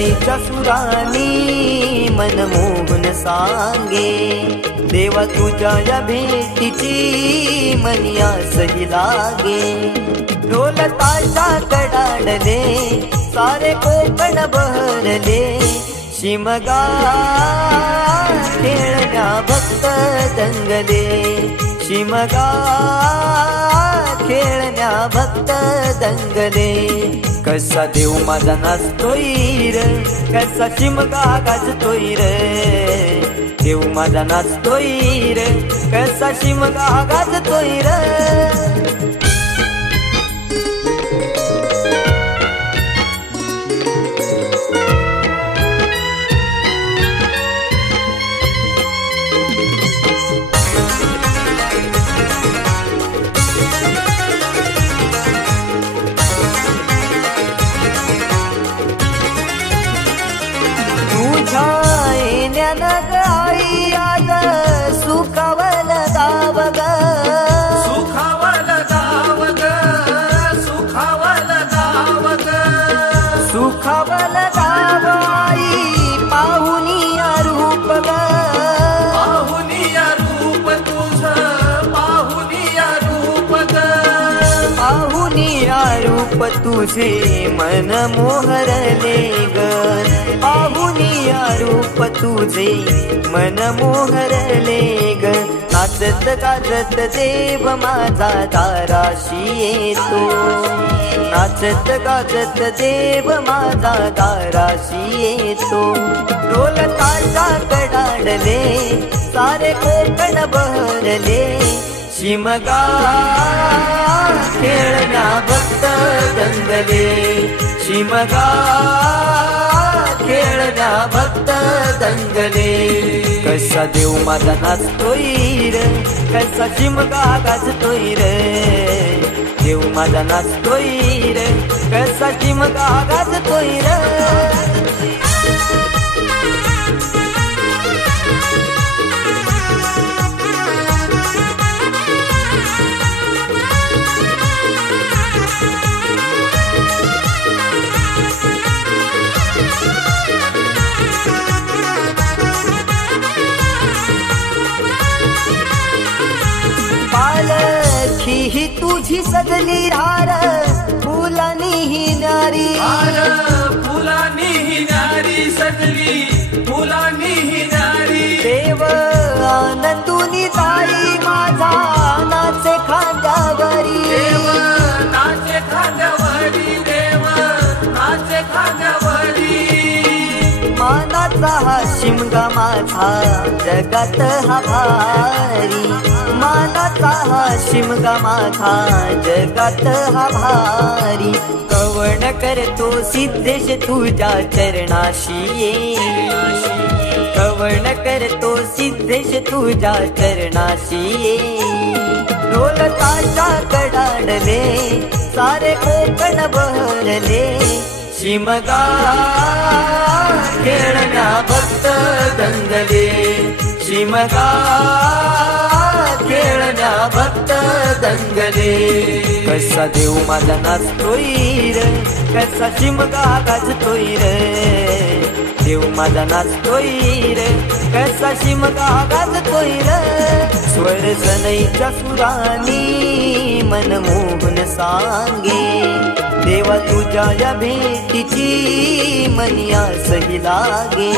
सनईच्या सुरानी मन मोहन सांगे, देवा तुझ्या या भेटीची मनी आसही लागे। ढोल ताशा कडाडले सारे कोकण बहरले, शिमगा खेळण्या भक्त दंगले, शिमगा खेळण्या भक्त दंगले। कसा देव माझा नाचतोय र, कसा शिमगा गाजतोय र, देव माझा नाचतोय र, कसा शिमगा गाजतोय र। आई आज सुखावल गाव ग, सुखावल गाव ग, सुखावल गाव ग, सुखावल गाव आई पाहुनिया रूप ग, पाहुनिया रूप तुझ, पाहुनिया रूप ग, पाहुनिया रूप तुझे मन मोहरले ग, पाहुनिया रूप तुझे मन मोहरले ग। नाचत गाजत देव माझा दाराशी येतो, नाचत गाजत देव माझा दाराशी येतो। ढोल ताशा कडाडले सारे कोकण बहरले, शिमगा खेळण्या भक्त दंगले, शिमगा खेळण्या भक्त दंगले। कसा देव माझा नाचतोय र, कसा शिमगा गाजतोय र, देव माझा नाचतोय र, कसा शिमगा गाजतोय र। पालखी ही तुझी सजली हार फुलानी ही नारी, हार फुलानी ही नारी सजली, फुलानी ही नारी। देव आनंदुनी ताई माझा नाचे खांद्यावरी, देव नाचे खांद्यावरी, देव नाचे खांद्यावरी। मानाचा हा शिमगा माझा जगात हा भारी, मानाचा हा शिमगा माझा जगात हा भारी। कवण करतो सिद्धेश तुझ्या चरणाशी ये, कवण करतो सिद्धेश तुझ्या चरणाशी ये। ढोल ताशा कडाडले सारे कोकण बहरले, शिमगा खेळण्या भक्त दंगले, शिमगा खेळण्या भक्त दंगले। कसा देव माझा नाचतोय र, कसा शिमगा गाजतोय र, देव माझा नाचतोय र, कसा शिमगा गाजतोय र। स्वर सनईच्या सुरानी मन मोहन सांगे, देवा तुझ्या या भेटीची मनी आसही लागे।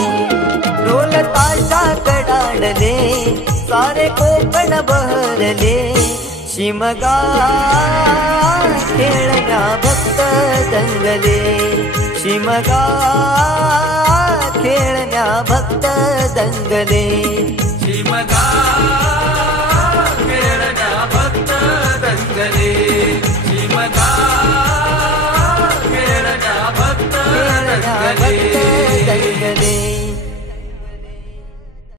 ढोल ताशा कडाडले सारे कोकण बहरले, शिमगा खेळण्या भक्त दंगले, शिमगा खेळण्या भक्त दंगले, शिमगा